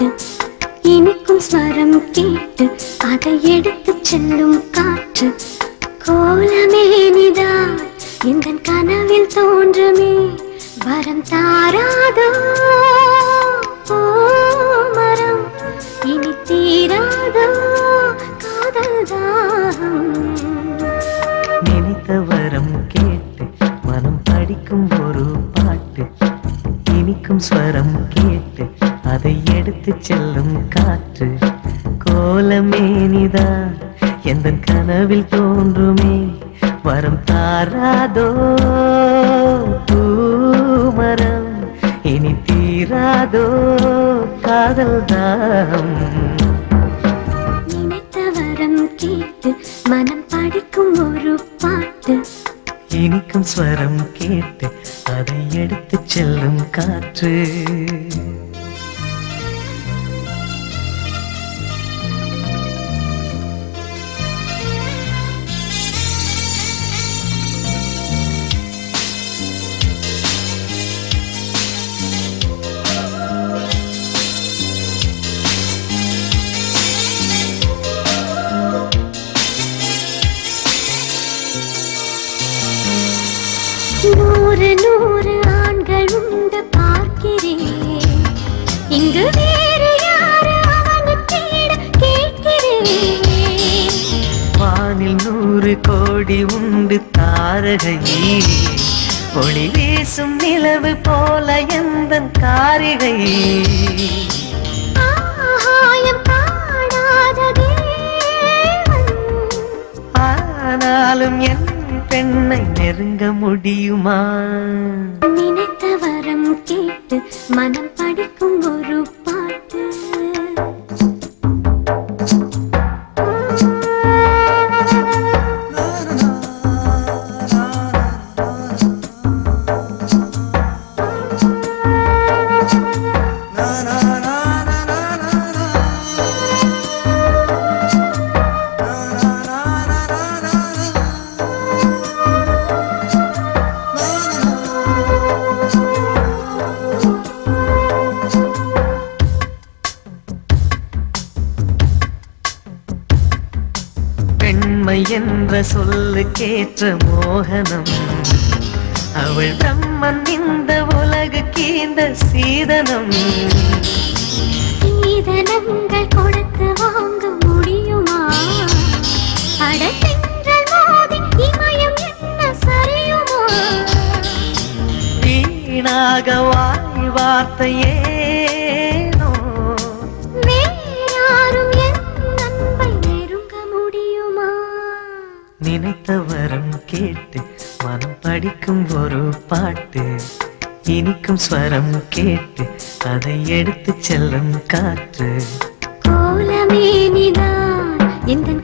பாட்டு இனிக்கும் ஸ்வரம் கேட்டு அதை எடுத்து செல்லும் காற்று கோலமே நீதான் எந்தன் கனவில் தோன்றுமே வரம் தாராதோ மரம் இனி தீராதோ காதல் தாகம் நினைத்த வரம் கேட்டு மனம் படிக்கும் ஒரு பாட்டு இனிக்கும் ஸ்வரம் கேட்டு அதை எடுத்து செல்லும் காற்று கோலமே நீதான் எந்தன் கனவில் தோன்றுமே வரம் தாராதோ பூமரம் இனி தீராதோ காதல் தாகம் நினைத்த வரம் கேட்டு மனம் படிக்கும் ஒரு பாட்டு இனிக்கும் ஸ்வரம் கேட்டு அதை எடுத்து செல்லும் காற்று நூறு நூறு ஆண்கள் உண்டு பார்க்கிறேன் இங்கு வேறு யாரு அவனை தேட கேட்கிறேன் வானில் 100 கோடி உண்டு தாரகையே ஒளி வீசும் நிலவு போல எந்தன் காரிகை ஆகாயம் காணாத தேவன் ஆனாலும் என் பெண்ணை நெருங்க முடியுமா நினைத்த வரம் கேட்டு மனம் படிக்கும் ஒரு பாட்டு பெண்மை என்ற சொல்லுக்கேற்ற மோகனம் அவள் பிரம்மன் இந்த உலகுக்கு இந்த சீதனம் சீதனங்கள் கொடுத்து வாங்க முடியுமா அடத்தென்றல் மோதி இமயம் என்ன சரியுமா வீணாக வாய் வார்த்தையேனோ வேறாரும் என் அன்பை நெருங்க முடியுமா நினைத்த வரம் கேட்டு மனம் படிக்கும் ஒரு பாட்டு இனிக்கும் ஸ்வரம் கேட்டு அதை எடுத்து செல்லும் காற்று கோலமே நீதான் எந்தன்